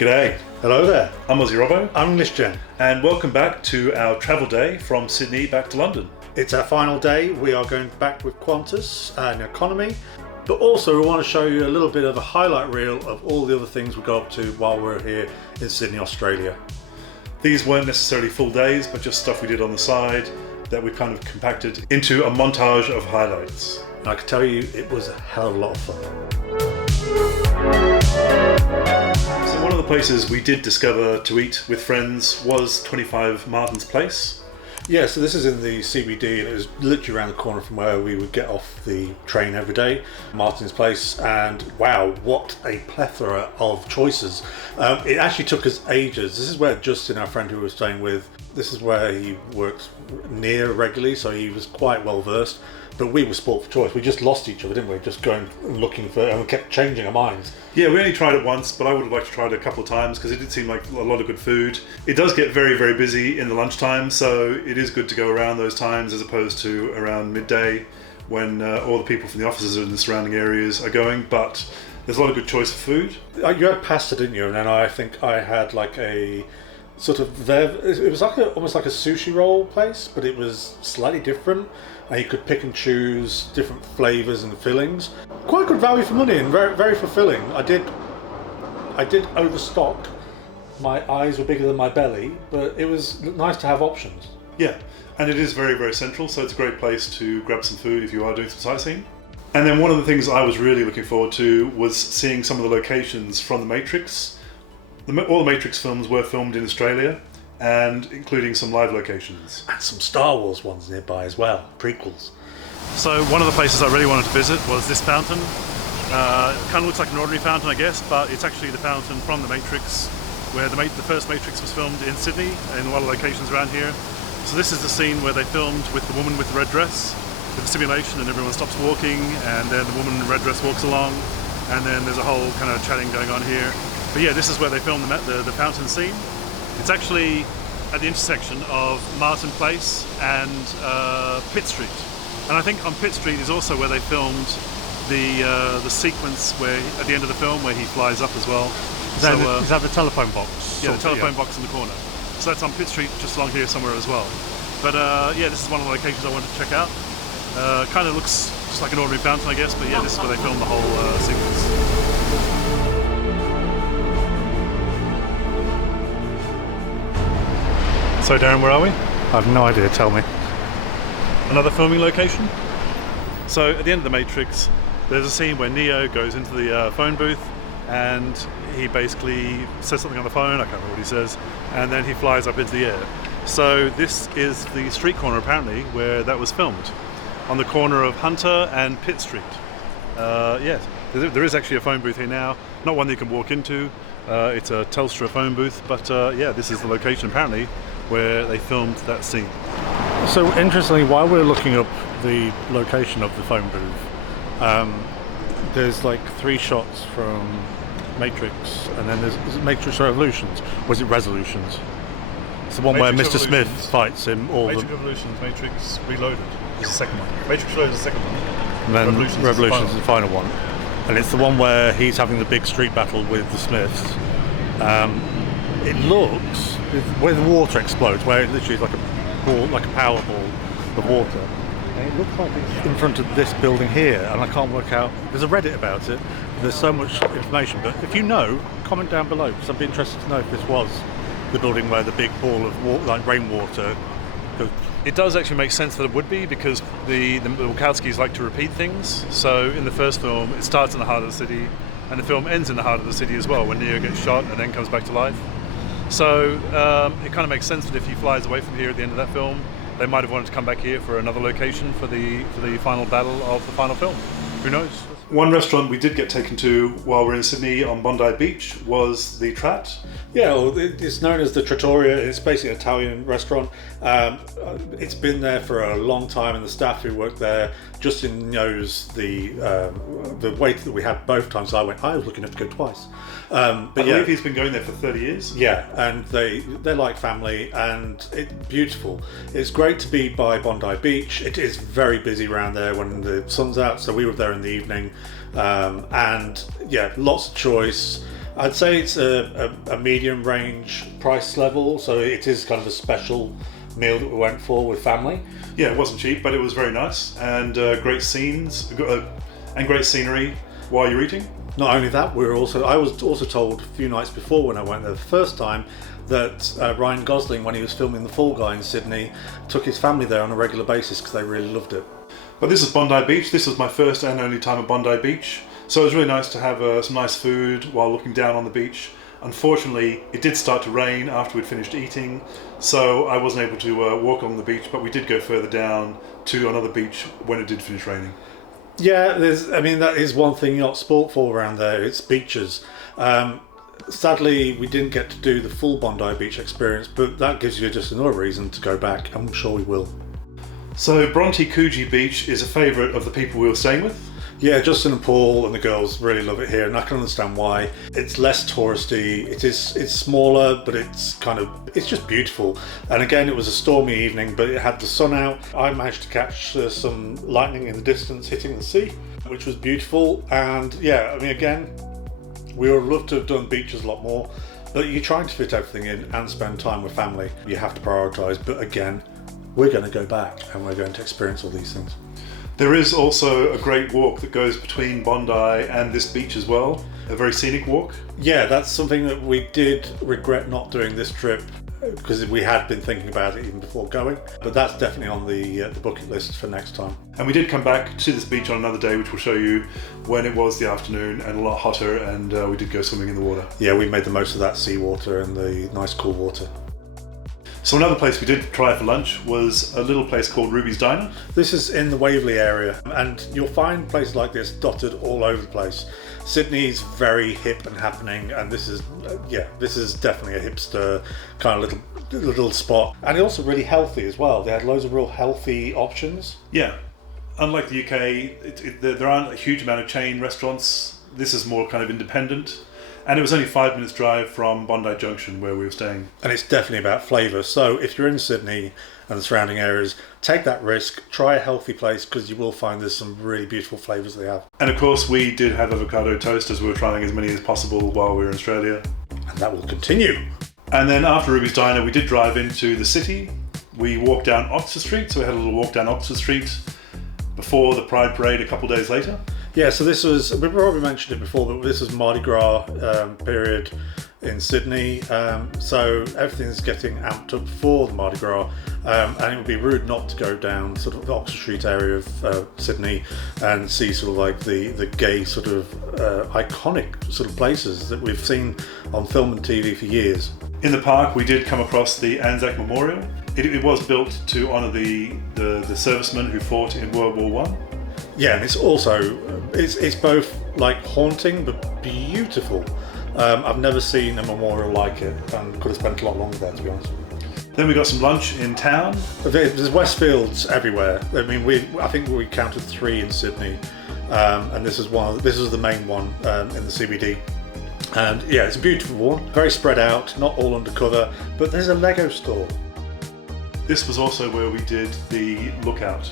G'day. Hello there. I'm Aussie Robbo. I'm English Jen. And welcome back to our travel day from Sydney back to London. It's our final day. We are going back with Quantas and economy, but also we want to show you a little bit of a highlight reel of all the other things we got up to while we're here in Sydney, Australia. These weren't necessarily full days, but just stuff we did on the side that we kind of compacted into a montage of highlights. And I can tell you, it was a hell of a lot of fun. So one of the places we did discover to eat with friends was 25 Martin's Place. Yeah, so this is in the CBD and it was literally around the corner from where we would get off the train every day, Martin's Place, and wow, what a plethora of choices. It actually took us ages. This is where Justin, our friend who we were staying with, this is where he works near regularly, so he was quite well versed. But we were sport for choice. We just lost each other, didn't we? Just going and looking for, and we kept changing our minds. Yeah, we only tried it once, but I would have liked to try it a couple of times because it did seem like a lot of good food. It does get very, very busy in the lunchtime, so it is good to go around those times as opposed to around midday when all the people from the offices in the surrounding areas are going. But there's a lot of good choice of food. You had pasta, didn't you? And then I think I had like a sort of it was like almost like a sushi roll place, but it was slightly different. And you could pick and choose different flavours and fillings. Quite good value for money and very, very fulfilling. I did overstock. My eyes were bigger than my belly, but it was nice to have options. Yeah, and it is very, very central, so it's a great place to grab some food if you are doing some sightseeing. And then one of the things I was really looking forward to was seeing some of the locations from The Matrix. All the Matrix films were filmed in Australia, and including some live locations. And some Star Wars ones nearby as well, prequels. So one of the places I really wanted to visit was this fountain. Kind of looks like an ordinary fountain, I guess, but it's actually the fountain from The Matrix, where the first Matrix was filmed in Sydney, in a lot of locations around here. So this is the scene where they filmed with the woman with the red dress, with the simulation, and everyone stops walking, and then the woman in the red dress walks along, and then there's a whole kind of chatting going on here. But yeah, this is where they filmed the fountain scene. It's actually at the intersection of Martin Place and Pitt Street. And I think on Pitt Street is also where they filmed the sequence where at the end of the film where he flies up as well. Is that the telephone box? Yeah, the telephone box in the corner. So that's on Pitt Street, just along here somewhere as well. But yeah, this is one of the locations I wanted to check out. Kind of looks just like an ordinary fountain, I guess, but yeah, this is where they filmed the whole sequence. So Darren, where are we? I have no idea, tell me. Another filming location. So at the end of The Matrix, there's a scene where Neo goes into the phone booth and he basically says something on the phone, I can't remember what he says, and then he flies up into the air. So this is the street corner apparently where that was filmed, on the corner of Hunter and Pitt Street. Yes, there is actually a phone booth here now, not one that you can walk into. It's a Telstra phone booth, but yeah, this is the location apparently where they filmed that scene. So interestingly, while we're looking up the location of the phone booth, there's like 3 shots from Matrix, and then is it Matrix Revolutions? Or is it Resolutions? It's the one Matrix where Mr. Smith fights him. Matrix Revolutions, Matrix Reloaded is the second one. Matrix Reloaded is the second one. And then Revolutions is the final one. And it's the one where he's having the big street battle with the Smiths. It looks, where the water explodes, where it literally is like a ball, like a power ball of water. And it looks like it's in front of this building here, and I can't work out. There's a Reddit about it. There's so much information, but if you know, comment down below, because I'd be interested to know if this was the building where the big ball of water, like rainwater. It does actually make sense that it would be, because the Wachowskis like to repeat things. So in the first film, it starts in the heart of the city, and the film ends in the heart of the city as well, when Neo gets shot and then comes back to life. So it kind of makes sense that if he flies away from here at the end of that film, they might have wanted to come back here for another location for the final battle of the final film. Who knows? One restaurant we did get taken to while we were in Sydney on Bondi Beach was the Tratt. Yeah, well, it's known as the Trattoria. It's basically an Italian restaurant. It's been there for a long time, and the staff who work there, Justin knows the wait that we had both times. I was lucky enough to go twice. I believe he's been going there for 30 years. Yeah, and they're like family, and it's beautiful. It's great to be by Bondi Beach. It is very busy around there when the sun's out, so we were there in the evening, and yeah, lots of choice. I'd say it's a medium range price level, so it is kind of a special meal that we went for with family. Yeah, it wasn't cheap, but it was very nice, and great scenes and great scenery while you're eating. Not only that, I was also told a few nights before when I went there the first time that Ryan Gosling, when he was filming The Fall Guy in Sydney, took his family there on a regular basis because they really loved it. But this is Bondi Beach. This was my first and only time at Bondi Beach, so it was really nice to have some nice food while looking down on the beach. Unfortunately, it did start to rain after we'd finished eating, so I wasn't able to walk on the beach, but we did go further down to another beach when it did finish raining. Yeah, that is one thing you're not sport for around there, it's beaches. Sadly, we didn't get to do the full Bondi Beach experience, but that gives you just another reason to go back, and I'm sure we will. So Bronte Coogee Beach is a favourite of the people we were staying with. Yeah, Justin and Paul and the girls really love it here, and I can understand why. It's less touristy, it's smaller, but it's just beautiful. And again, it was a stormy evening, but it had the sun out. I managed to catch some lightning in the distance hitting the sea, which was beautiful. And yeah, again, we would love to have done beaches a lot more, but you're trying to fit everything in and spend time with family. You have to prioritise, but again, we're going to go back and we're going to experience all these things. There is also a great walk that goes between Bondi and this beach as well, a very scenic walk. Yeah, that's something that we did regret not doing this trip because we had been thinking about it even before going, but that's definitely on the bucket list for next time. And we did come back to this beach on another day, which we'll show you when it was the afternoon and a lot hotter, and we did go swimming in the water. Yeah, we made the most of that seawater and the nice cool water. So another place we did try for lunch was a little place called Ruby's Diner. This is in the Waverley area, and you'll find places like this dotted all over the place. Sydney's very hip and happening, and this is definitely a hipster kind of little spot. And it's also really healthy as well. They had loads of real healthy options. Yeah, unlike the UK, there aren't a huge amount of chain restaurants. This is more kind of independent. And it was only 5 minutes drive from Bondi Junction where we were staying. And it's definitely about flavour. So if you're in Sydney and the surrounding areas, take that risk, try a healthy place, because you will find there's some really beautiful flavours they have. And of course we did have avocado toast, as we were trying as many as possible while we were in Australia. And that will continue. And then after Ruby's Diner, we did drive into the city. We walked down Oxford Street, so we had a little walk down Oxford Street before the Pride Parade a couple of days later. Yeah, so this was, we probably mentioned it before, but this was Mardi Gras period in Sydney. So everything's getting amped up for the Mardi Gras. And it would be rude not to go down sort of the Oxford Street area of Sydney and see sort of like the gay sort of iconic sort of places that we've seen on film and TV for years. In the park, we did come across the Anzac Memorial. It was built to honour the servicemen who fought in World War I. Yeah, and it's also, it's both like haunting but beautiful. I've never seen a memorial like it, and could have spent a lot longer there, to be honest. Then we got some lunch in town. There's Westfields everywhere. I mean, I think we counted 3 in Sydney, and this was the main one in the CBD. And yeah, it's a beautiful one, very spread out, not all undercover, but there's a Lego store. This was also where we did the Lookout.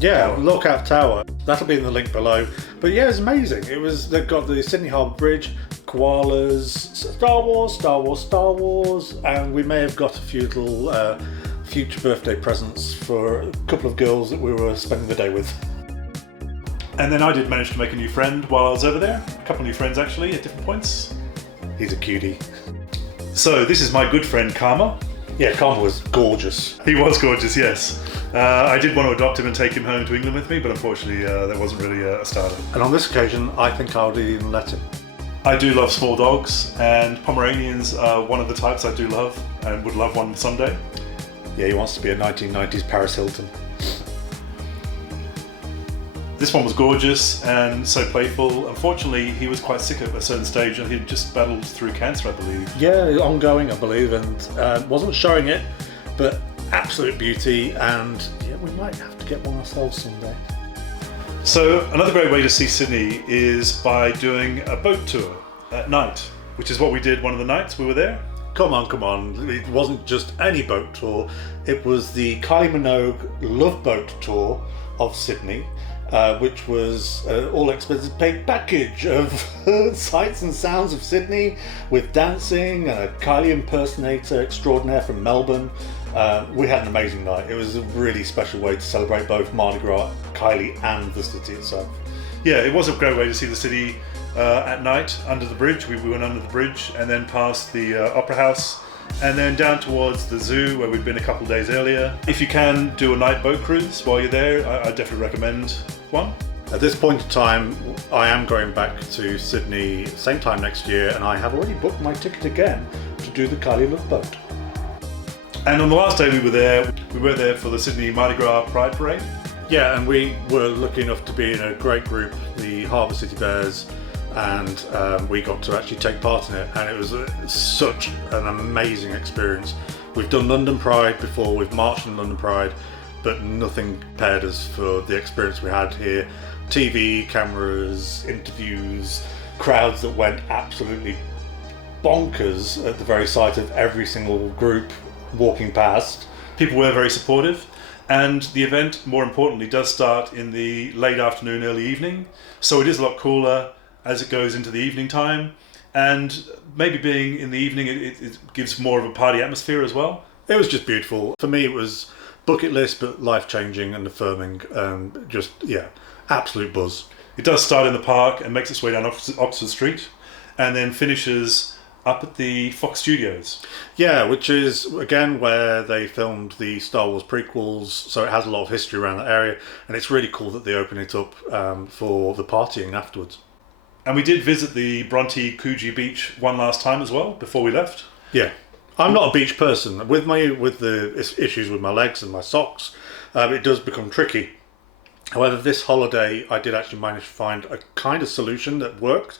Yeah, Tower. Lookout Tower. That'll be in the link below. But yeah, it's amazing. They've got the Sydney Harbour Bridge, koalas, Star Wars, and we may have got a few little future birthday presents for a couple of girls that we were spending the day with. And then I did manage to make a new friend while I was over there. A couple of new friends actually at different points. He's a cutie. So this is my good friend Karma. Yeah, Karma was gorgeous. He was gorgeous, yes. I did want to adopt him and take him home to England with me, but unfortunately that wasn't really a starter. And on this occasion, I think I would even let him. I do love small dogs, and Pomeranians are one of the types I do love and would love one someday. Yeah, he wants to be a 1990s Paris Hilton. This one was gorgeous and so playful. Unfortunately, he was quite sick at a certain stage and he'd just battled through cancer, I believe. Yeah, ongoing, I believe, and wasn't showing it, but absolute beauty, and yeah, we might have to get one ourselves someday. So another great way to see Sydney is by doing a boat tour at night, which is what we did one of the nights we were there. Come on. It wasn't just any boat tour. It was the Kylie Minogue Love Boat Tour of Sydney. which was all expenses paid package of sights and sounds of Sydney, with dancing and a Kylie impersonator extraordinaire from Melbourne. We had an amazing night. It was a really special way to celebrate both Mardi Gras, Kylie, and the city itself. Yeah, it was a great way to see the city at night under the bridge. We went under the bridge and then past the Opera House and then down towards the zoo where we'd been a couple of days earlier. If you can do a night boat cruise while you're there, I definitely recommend one. At this point in time, I am going back to Sydney same time next year, and I have already booked my ticket again to do the Kylie Love Boat. And on the last day we were there for the Sydney Mardi Gras Pride Parade. Yeah, and we were lucky enough to be in a great group, the Harbour City Bears, and we got to actually take part in it, and it was such an amazing experience. We've done London Pride before, we've marched in London Pride, but nothing prepared us for the experience we had here. TV, cameras, interviews, crowds that went absolutely bonkers at the very sight of every single group walking past. People were very supportive, and the event, more importantly, does start in the late afternoon, early evening, so it is a lot cooler as it goes into the evening time, and maybe being in the evening it gives more of a party atmosphere as well. It was just beautiful. For me it was bucket list but life-changing and affirming, just absolute buzz. It does start in the park and makes its way down Oxford Street and then finishes up at the Fox Studios. Yeah, which is again where they filmed the Star Wars prequels, so it has a lot of history around that area, and it's really cool that they open it up for the partying afterwards. And we did visit the Bronte Coogee Beach one last time as well before we left. Yeah, I'm not a beach person. With the issues with my legs and my socks, it does become tricky. However, this holiday I did actually manage to find a kind of solution that worked,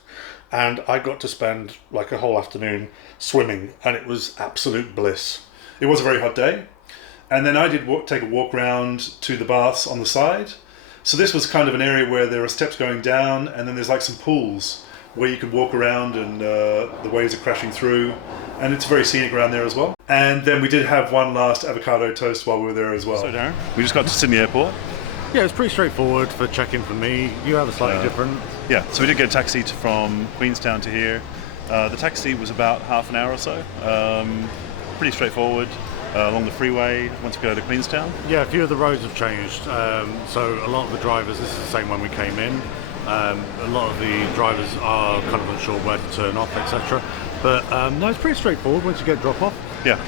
and I got to spend like a whole afternoon swimming, and it was absolute bliss. It was a very hot day, and then I did take a walk round to the baths on the side. So this was kind of an area where there are steps going down, and then there's like some pools where you could walk around, and the waves are crashing through, and it's very scenic around there as well. And then we did have one last avocado toast while we were there as well. So Darren, we just got to Sydney Airport. Yeah, it's pretty straightforward for check-in for me. You have a slightly different. Yeah, so we did get a taxi from Queenstown to here. The taxi was about half an hour or so. Pretty straightforward. Along the freeway once we go to Queenstown. Yeah, a few of the roads have changed, so a lot of the drivers, this is the same when we came in, a lot of the drivers are kind of unsure where to turn off, etc. But no, it's pretty straightforward once you get drop off. Yeah.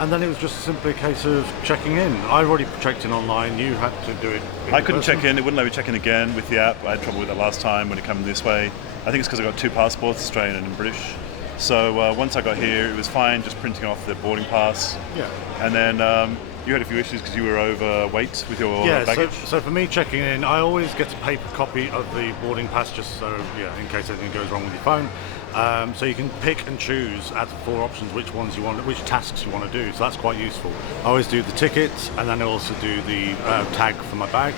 And then it was just simply a case of checking in. I already checked in online, you had to do it I couldn't check in, it wouldn't let me check in again with the app. I had trouble with that last time when it came this way. I think it's because I got two passports, Australian and British. So once I got here, it was fine, just printing off the boarding pass. Yeah. And then you had a few issues because you were overweight with your baggage. So for me checking in, I always get a paper copy of the boarding pass just so, in case anything goes wrong with your phone. So you can pick and choose out of 4 options which ones you want, which tasks you want to do. So that's quite useful. I always do the tickets, and then I also do the tag for my bag.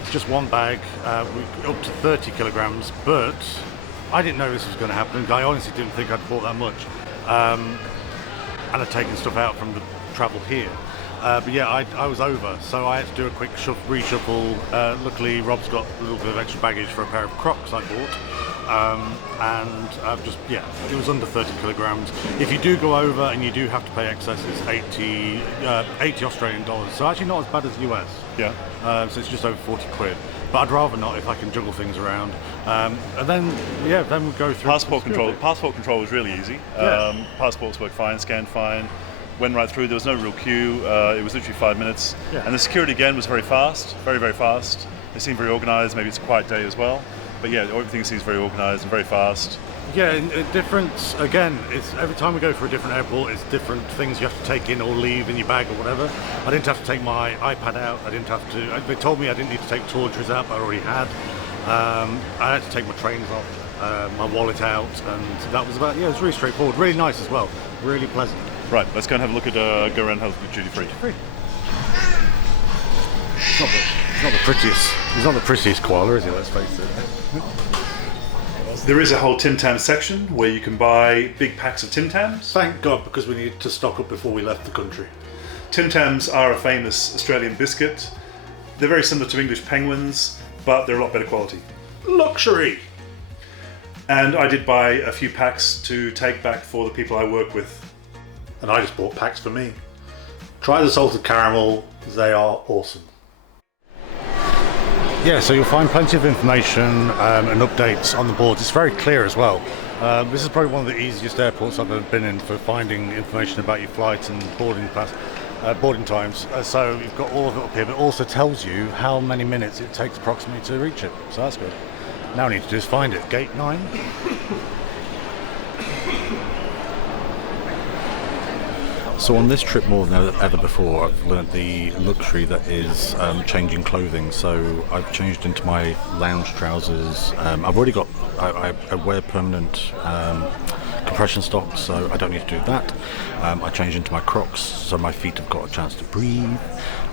It's just one bag, up to 30 kilograms, but I didn't know this was going to happen. I honestly didn't think I'd bought that much, and I'd taken stuff out from the travel here. But yeah, I was over, so I had to do a quick reshuffle. Luckily, Rob's got a little bit of extra baggage for a pair of Crocs I bought, and it was under 30 kilograms. If you do go over and you do have to pay excess, it's 80 Australian dollars. So actually not as bad as US. Yeah. So it's just over 40 quid. But I'd rather not if I can juggle things around. And then we go through Passport control. Passport control was really easy. Yeah. Passports worked fine, scanned fine. Went right through. There was no real queue. It was literally 5 minutes. Yeah. And the security again was very fast, very, very fast. They seemed very organised. Maybe it's a quiet day as well. But yeah, everything seems very organised and very fast. Yeah, difference again. It's every time we go for a different airport, it's different things you have to take in or leave in your bag or whatever. I didn't have to take my iPad out. I didn't have to. They told me I didn't need to take toiletries out, but I already had. I had to take my trainers off, my wallet out, and that was about. Yeah, it was really straightforward. Really nice as well. Really pleasant. Right, let's go and have a look at go around and have a look at duty free. It's not the prettiest. He's not the prettiest koala, is he? Let's face it. There is a whole Tim Tam section where you can buy big packs of Tim Tams. Thank God, because we needed to stock up before we left the country. Tim Tams are a famous Australian biscuit. They're very similar to English penguins. but they're a lot better quality. Luxury! And I did buy a few packs to take back for the people I work with. And I just bought packs for me. Try the salted caramel, they are awesome. Yeah, so you'll find plenty of information and updates on the boards. It's very clear as well. This is probably one of the easiest airports I've ever been in for finding information about your flight and boarding times. So you've got all of it up here, but it also tells you how many minutes it takes approximately to reach it. So that's good. Now I need to do is find it. Gate 9. So on this trip more than ever before, I've learnt the luxury that is changing clothing. So I've changed into my lounge trousers. I've already got, I wear permanent compression socks, so I don't need to do that. I changed into my Crocs, so my feet have got a chance to breathe.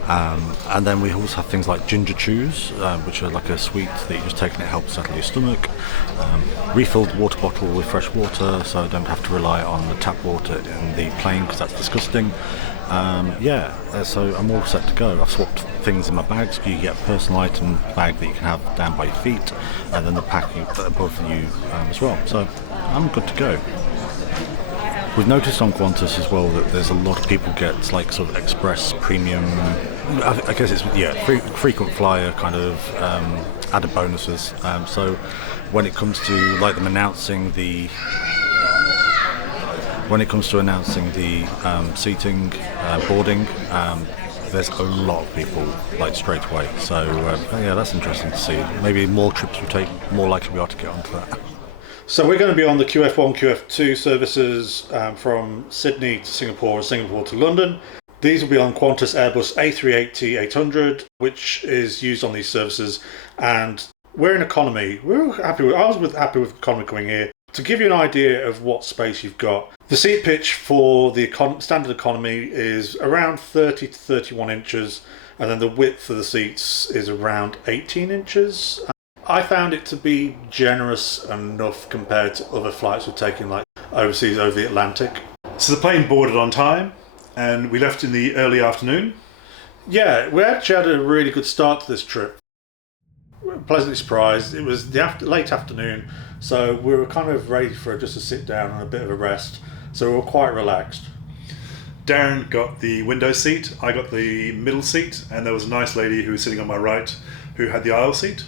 And then we also have things like ginger chews, which are like a sweet that you just take and it helps settle your stomach. Refilled water bottle with fresh water, so I don't have to rely on the tap water in the plane because that's disgusting. So I'm all set to go. I've swapped things in my bags. You get a personal item bag that you can have down by your feet, and then the packing above you as well. So I'm good to go. We've noticed on Quantas as well that there's a lot of people get like sort of express premium, I guess it's frequent flyer kind of added bonuses. So when it comes to like them announcing the seating, boarding, there's a lot of people like straight away. So yeah, that's interesting to see. Maybe more trips we take, more likely we are to get onto that. So we're going to be on the QF1, QF2 services from Sydney to Singapore and Singapore to London. These will be on Qantas Airbus A380-800, which is used on these services. And we're in economy. I was happy with economy coming here. To give you an idea of what space you've got, the seat pitch for the standard economy is around 30 to 31 inches, and then the width of the seats is around 18 inches. I found it to be generous enough compared to other flights we're taking, like overseas over the Atlantic. So the plane boarded on time, and we left in the early afternoon. Yeah, we actually had a really good start to this trip. We were pleasantly surprised. It was the late afternoon, so we were kind of ready for just to sit down and a bit of a rest. So we were quite relaxed. Darren got the window seat, I got the middle seat, and there was a nice lady who was sitting on my right who had the aisle seat.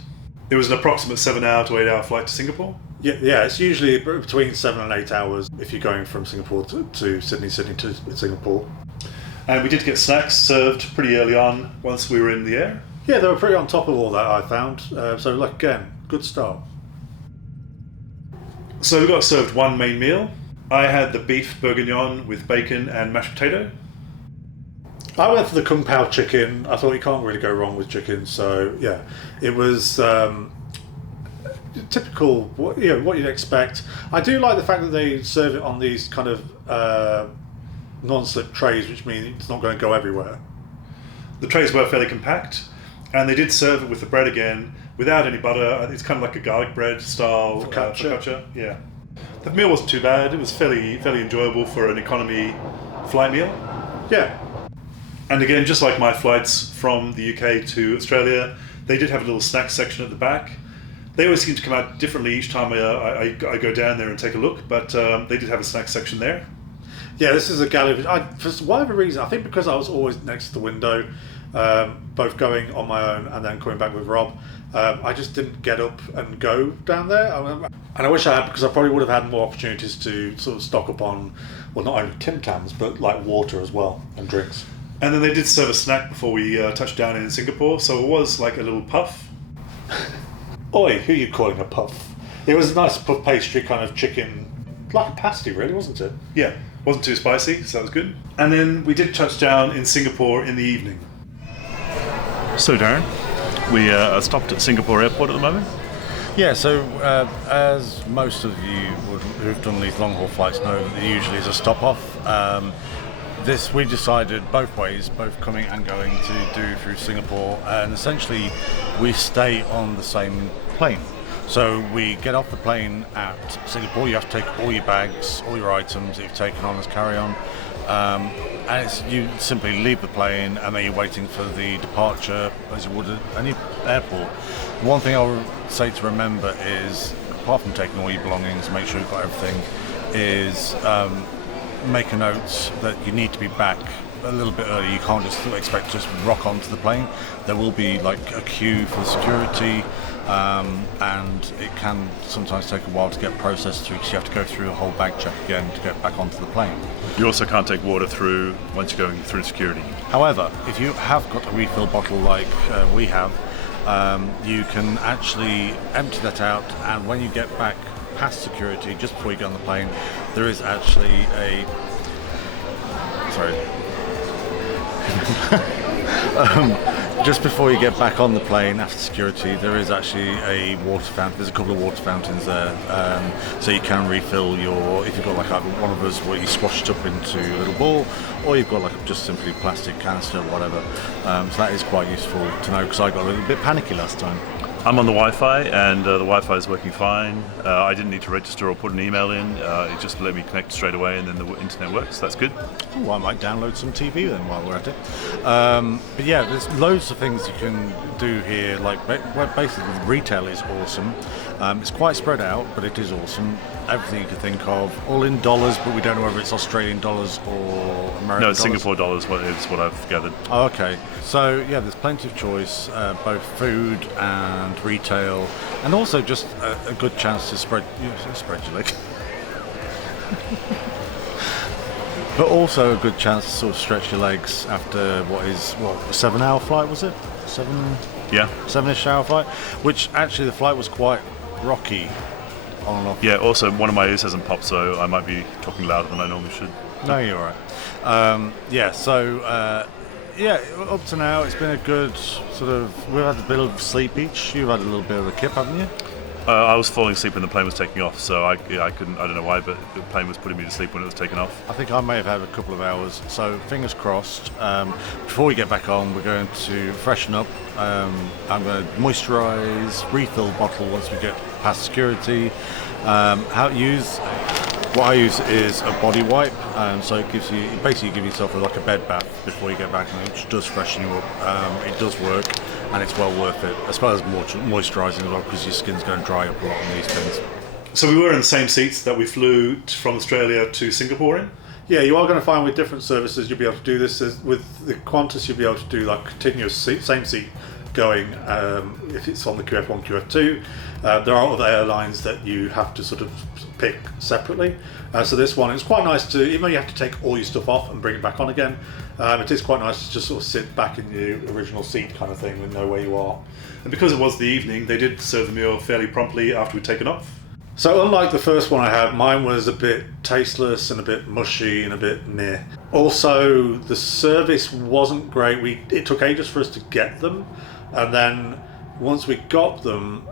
It was an approximate 7-hour to 8-hour flight to Singapore. Yeah, it's usually between 7 and 8 hours if you're going from Singapore to Sydney to Singapore. And we did get snacks served pretty early on once we were in the air. Yeah, they were pretty on top of all that, I found. So, like, again, good start. So we got served one main meal. I had the beef bourguignon with bacon and mashed potato. I went for the Kung Pao chicken. I thought you can't really go wrong with chicken. So, yeah, it was typical, what you'd expect. I do like the fact that they serve it on these kind of non-slip trays, which means it's not going to go everywhere. The trays were fairly compact, and they did serve it with the bread again, without any butter. It's kind of like a garlic bread style focaccia. Yeah. The meal wasn't too bad. It was fairly enjoyable for an economy flight meal. Yeah. And again, just like my flights from the UK to Australia, they did have a little snack section at the back. They always seem to come out differently each time I go down there and take a look, but they did have a snack section there. Yeah, this is a galley. For whatever reason, I think because I was always next to the window, both going on my own and then coming back with Rob, I just didn't get up and go down there. And I wish I had, because I probably would have had more opportunities to sort of stock up on, well, not only Tim Tams, but like water as well and drinks. And then they did serve a snack before we touched down in Singapore, so it was like a little puff. Oi, who are you calling a puff? It was a nice puff pastry, kind of chicken, like a pasty really, wasn't it? Yeah, wasn't too spicy, so that was good. And then we did touch down in Singapore in the evening. So Darren, we are stopped at Singapore airport at the moment. Yeah, so as most of you who've done these long haul flights know, there usually is a stop off. This we decided both ways, both coming and going, to do through Singapore, and essentially we stay on the same plane. So we get off the plane at Singapore. You have to take all your bags, all your items that you've taken on as carry-on. And you simply leave the plane and then you're waiting for the departure as you would at any airport. One thing I would say to remember is, apart from taking all your belongings, make sure you've got everything, is make a note that you need to be back a little bit early. You can't just expect to just rock onto the plane. There will be like a queue for security, and it can sometimes take a while to get processed through, because you have to go through a whole bag check again to get back onto the plane. You also can't take water through once you're going through security. However, if you have got a refill bottle like we have, you can actually empty that out, and when you get back past security, just before you get on the plane, there is actually a... Sorry. Just before you get back on the plane after security, there is actually a water fountain. There's a couple of water fountains there, so you can refill your, if you've got like one of those where you squash it up into a little ball, or you've got like just simply plastic canister or whatever. So that is quite useful to know, because I got a little bit panicky last time. I'm on the Wi-Fi, and the Wi-Fi is working fine. I didn't need to register or put an email in. It just let me connect straight away, and then the internet works. That's good. Oh, I might download some TV then while we're at it. But yeah, there's loads of things you can do here. Like basically, the retail is awesome. It's quite spread out, but it is awesome. Everything you can think of, all in dollars, but we don't know whether it's Australian dollars or American dollars. No, it's Singapore dollars. Is what I've gathered. Oh, okay. So yeah, there's plenty of choice, both food and retail, and also just a good chance to spread your leg. But also a good chance to sort of stretch your legs after what, a 7-hour flight, was it? Yeah. 7-ish hour flight, which actually the flight was quite rocky on and off. Yeah, also one of my ears hasn't popped, so I might be talking louder than I normally should. No, you're all right. Up to now it's been a good sort of, we've had a bit of sleep each. You've had a little bit of a kip, haven't you? I was falling asleep when the plane was taking off, so I couldn't, I don't know why, but the plane was putting me to sleep when it was taking off. I think I may have had a couple of hours, so fingers crossed. Before we get back on, we're going to freshen up. I'm going to moisturise, refill the bottle once we get past security. What I use is a body wipe, so it gives you, basically you give yourself like a bed bath before you get back, and it does freshen you up. It does work, and it's well worth it, as well as moisturising as well, because your skin's going to dry up a lot on these things. So we were in the same seats that we flew from Australia to Singapore in? Yeah, you are going to find with different services you'll be able to do this. With the Quantas, you'll be able to do like continuous same seat going if it's on the QF1, QF2. There are other airlines that you have to sort of pick separately. So this one, it's quite nice to, even though you have to take all your stuff off and bring it back on again, it is quite nice to just sort of sit back in the original seat kind of thing and know where you are. And because it was the evening, they did serve the meal fairly promptly after we'd taken off. So unlike the first one I had, mine was a bit tasteless and a bit mushy and a bit meh. Also, the service wasn't great. It took ages for us to get them, and then once we got them,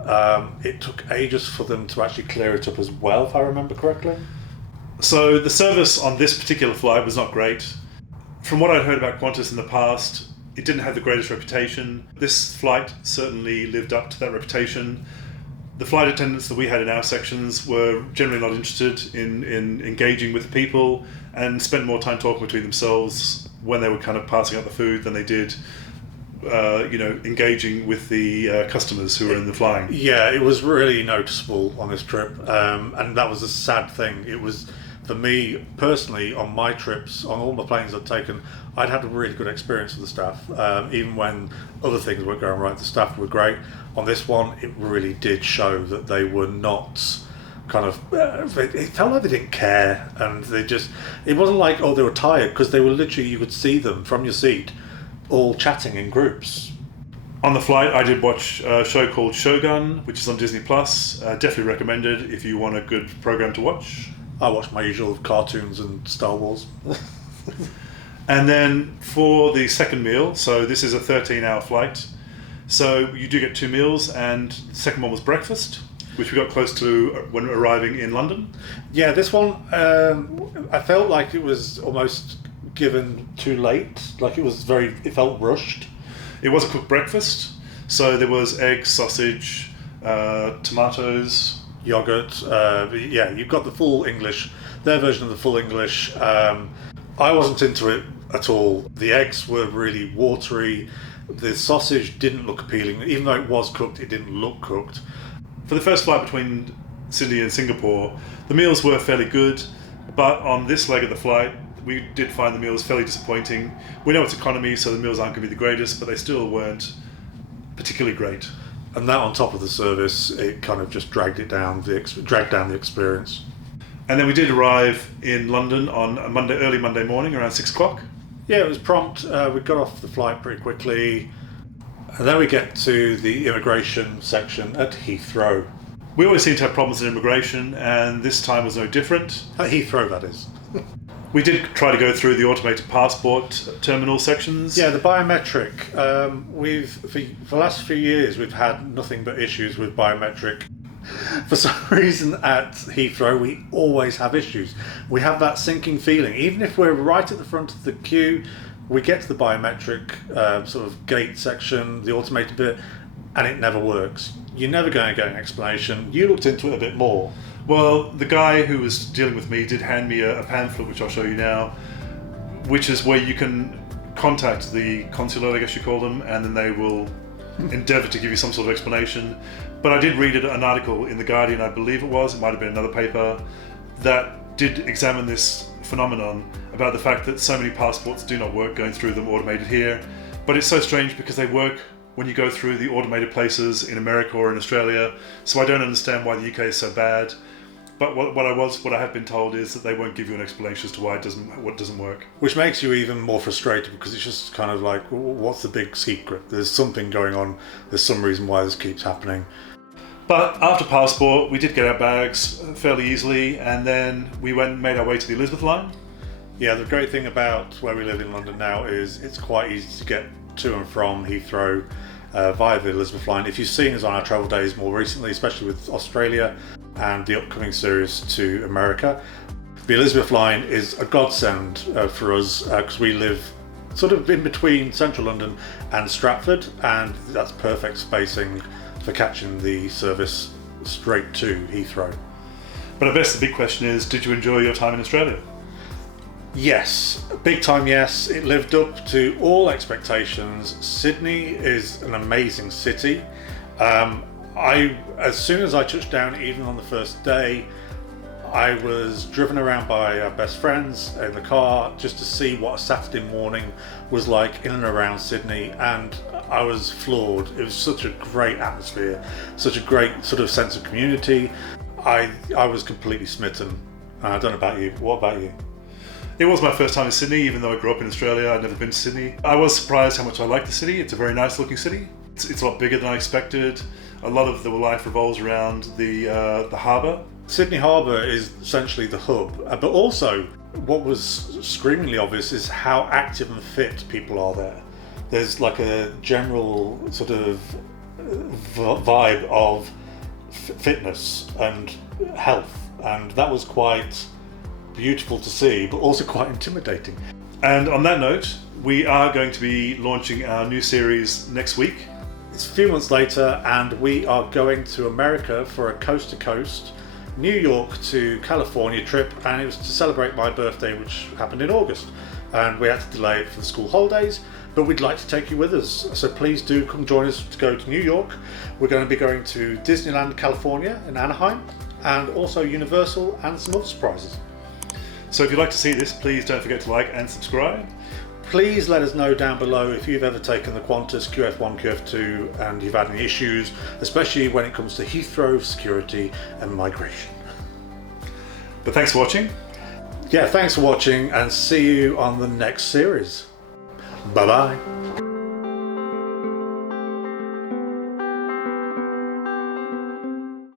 it took ages for them to actually clear it up as well, if I remember correctly. So the service on this particular flight was not great. From what I'd heard about Qantas in the past, it didn't have the greatest reputation. This flight certainly lived up to that reputation. The flight attendants that we had in our sections were generally not interested in engaging with the people, and spent more time talking between themselves when they were kind of passing out the food than they did engaging with the customers who were in the flying. Yeah, it was really noticeable on this trip, and that was a sad thing. It was, for me personally, on my trips, on all the planes I'd taken, I'd had a really good experience with the staff. Even when other things weren't going right, the staff were great. On this one, it really did show that they were not kind of, it felt like they didn't care, and it wasn't like, they were tired, because they were literally, you could see them from your seat all chatting in groups. On the flight, I did watch a show called Shogun, which is on Disney+. Definitely recommended if you want a good program to watch. I watch my usual cartoons and Star Wars. And then for the second meal, so this is a 13-hour flight, so you do get 2 meals, and the second one was breakfast, which we got close to when arriving in London. Yeah, this one, I felt like it was almost given too late, like it felt rushed. It was a cooked breakfast, so there was eggs, sausage, tomatoes, yogurt. Yeah, you've got the full English, their version of the full English. I wasn't into it at all. The eggs were really watery. The sausage didn't look appealing. Even though it was cooked, it didn't look cooked. For the first flight between Sydney and Singapore, the meals were fairly good, but on this leg of the flight, we did find the meals fairly disappointing. We know it's economy, so the meals aren't going to be the greatest, but they still weren't particularly great. And that on top of the service, it kind of just dragged down the experience. And then we did arrive in London on a early Monday morning, around 6 o'clock. Yeah, it was prompt. We got off the flight pretty quickly. And then we get to the immigration section at Heathrow. We always seem to have problems in immigration, and this time was no different. At Heathrow, that is. We did try to go through the automated passport terminal sections. Yeah, the biometric. For the last few years, we've had nothing but issues with biometric. For some reason at Heathrow, we always have issues. We have that sinking feeling. Even if we're right at the front of the queue, we get to the biometric sort of gate section, the automated bit, and it never works. You're never going to get an explanation. You looked into it a bit more. Well, the guy who was dealing with me did hand me a pamphlet, which I'll show you now, which is where you can contact the consulate, I guess you call them, and then they will endeavour to give you some sort of explanation. But I did read an article in The Guardian, I believe it might have been another paper, that did examine this phenomenon about the fact that so many passports do not work going through them automated here. But it's so strange because they work when you go through the automated places in America or in Australia, so I don't understand why the UK is so bad. But what I have been told is that they won't give you an explanation as to why what doesn't work. Which makes you even more frustrated because it's just kind of like, what's the big secret? There's something going on. There's some reason why this keeps happening. But after passport, we did get our bags fairly easily, and then we made our way to the Elizabeth line. Yeah, the great thing about where we live in London now is it's quite easy to get to and from Heathrow via the Elizabeth line. If you've seen us on our travel days more recently, especially with Australia and the upcoming series to America, the Elizabeth line is a godsend for us because we live sort of in between central London and Stratford, and that's perfect spacing for catching the service straight to Heathrow. But I guess the big question is, did you enjoy your time in Australia? Yes, big time yes. It lived up to all expectations. Sydney is an amazing city. As soon as I touched down, even on the first day, I was driven around by our best friends in the car just to see what a Saturday morning was like in and around Sydney, and I was floored. It was such a great atmosphere, such a great sort of sense of community. I was completely smitten. I don't know about you. What about you? It was my first time in Sydney, even though I grew up in Australia. I'd never been to Sydney. I was surprised how much I liked the city. It's a very nice looking city. It's a lot bigger than I expected. A lot of the life revolves around the harbour. Sydney Harbour is essentially the hub, but also what was screamingly obvious is how active and fit people are there. There's like a general sort of vibe of fitness and health, and that was quite beautiful to see, but also quite intimidating. And on that note, we are going to be launching our new series next week. It's a few months later, and we are going to America for a coast-to-coast New York to California trip, and it was to celebrate my birthday, which happened in August, and we had to delay it for the school holidays, but we'd like to take you with us, so please do come join us to go to New York. We're going to be going to Disneyland California in Anaheim, and also Universal and some other surprises. So if you'd like to see this, please don't forget to like and subscribe. Please let us know down below if you've ever taken the Quantas QF1, QF2 and you've had any issues, especially when it comes to Heathrow security and migration. But thanks for watching. Yeah, thanks for watching, and see you on the next series. Bye bye.